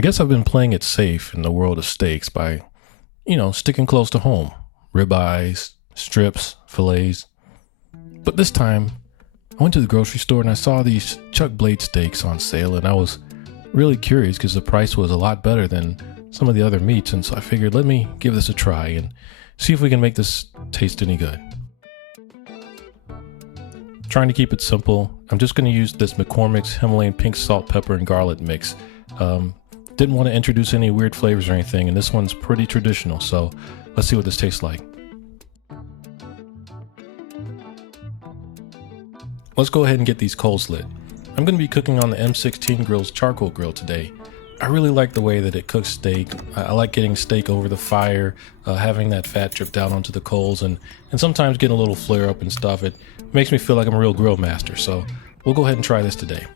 I guess I've been playing it safe in the world of steaks by, sticking close to home. Ribeyes, strips, fillets. But this time, I went to the grocery store and I saw these chuck blade steaks on sale, and I was really curious because the price was a lot better than some of the other meats, and so I figured let me give this a try and see if we can make this taste any good. Trying to keep it simple, I'm just going to use this McCormick's Himalayan pink salt, pepper, and garlic mix. Didn't want to introduce any weird flavors or anything, and this one's pretty traditional, so let's see what this tastes like. Let's go ahead and get these coals lit. I'm going to be cooking on the M16 Grills charcoal grill today. I really like the way that it cooks steak. I like getting steak over the fire, having that fat drip down onto the coals, and sometimes getting a little flare up and stuff. It makes me feel like I'm a real grill master, so we'll go ahead and try this today.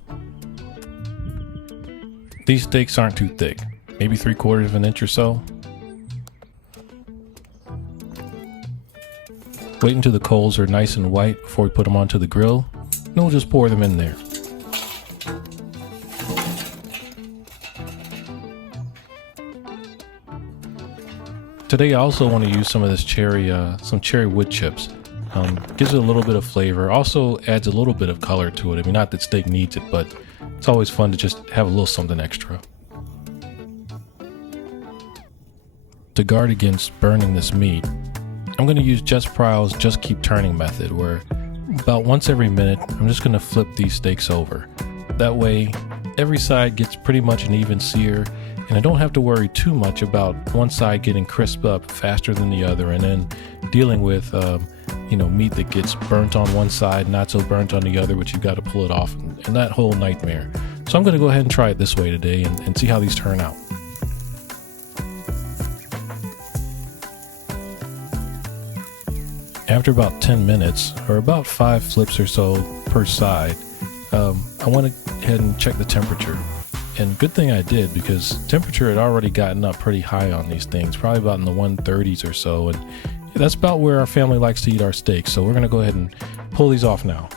These steaks aren't too thick, maybe 3/4 of an inch or so. Wait until the coals are nice and white before we put them onto the grill, and we'll just pour them in there. Today I also want to use some of this some cherry wood chips. Gives it a little bit of flavor, also adds a little bit of color to it. I mean, not that steak needs it, but it's always fun to just have a little something extra. To guard against burning this meat, I'm going to use Jess Prowl's just keep turning method, where about once every minute I'm just going to flip these steaks over. That way every side gets pretty much an even sear, and I don't have to worry too much about one side getting crisp up faster than the other, and then dealing with meat that gets burnt on one side, not so burnt on the other, but you got to pull it off, and that whole nightmare. So I'm going to go ahead and try it this way today and see how these turn out. After about 10 minutes, or about 5 flips or so per side, I went ahead and checked the temperature. And good thing I did, because temperature had already gotten up pretty high on these things, probably about in the 130s or so, and that's about where our family likes to eat our steaks. So we're going to go ahead and pull these off now.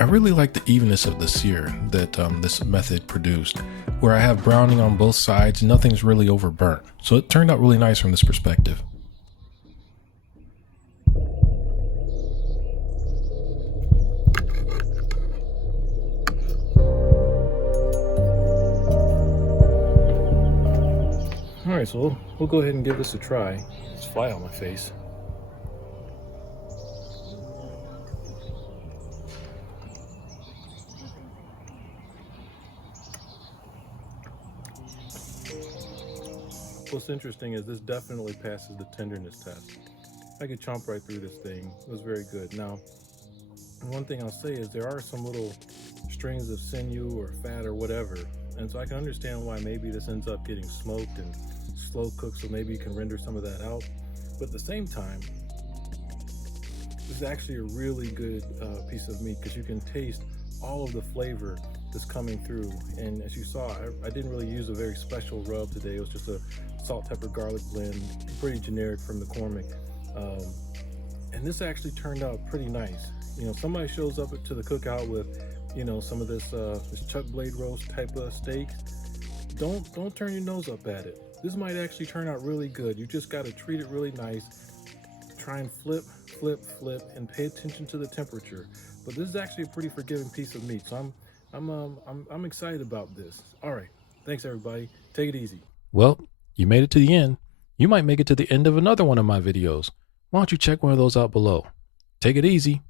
I really like the evenness of the sear that this method produced, where I have browning on both sides and nothing's really overburnt. So it turned out really nice from this perspective. Alright, so we'll go ahead and give this a try. It's fly on my face. What's interesting is this definitely passes the tenderness test. I could chomp right through this thing. It was very good. Now, one thing I'll say is there are some little strings of sinew or fat or whatever, and so I can understand why maybe this ends up getting smoked and slow cooked, so maybe you can render some of that out. But at the same time, this is actually a really good piece of meat, because you can taste all of the flavor that's coming through. And as you saw, I didn't really use a very special rub today. It was just a salt, pepper, garlic blend, pretty generic from McCormick. And this actually turned out pretty nice. Somebody shows up to the cookout with, some of this chuck blade roast type of steak. Don't turn your nose up at it. This might actually turn out really good. You just got to treat it really nice. Try and flip, and pay attention to the temperature. But this is actually a pretty forgiving piece of meat, so I'm excited about this. All right, thanks everybody. Take it easy. Well, you made it to the end. You might make it to the end of another one of my videos. Why don't you check one of those out below? Take it easy.